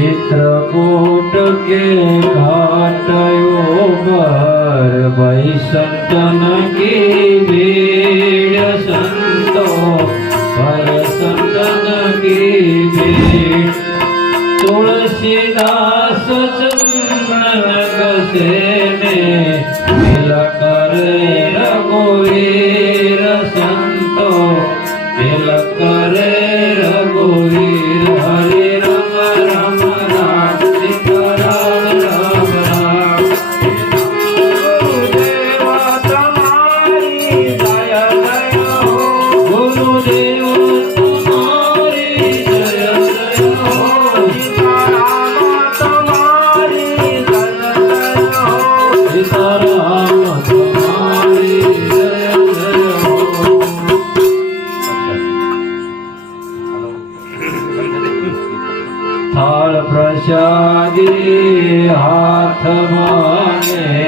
चित्रकूट के घाटयो पर भई संतन की भीड़ संतो पर संतन की भीड़ तुलसीदास चंदन कसे ने मिला करे रघुवीर संतो मिला करे रघुवीर हरे राम राम राम सीता राम राम राम गुरुदेव तुम्हारी दया दया हो गुरुदेव तुम्हारी दया दया हो सीता राम तुम्हारी दया दया हो सीता राम तुम्हारी दया दया हो। थाल प्रसादी हाथ मांगे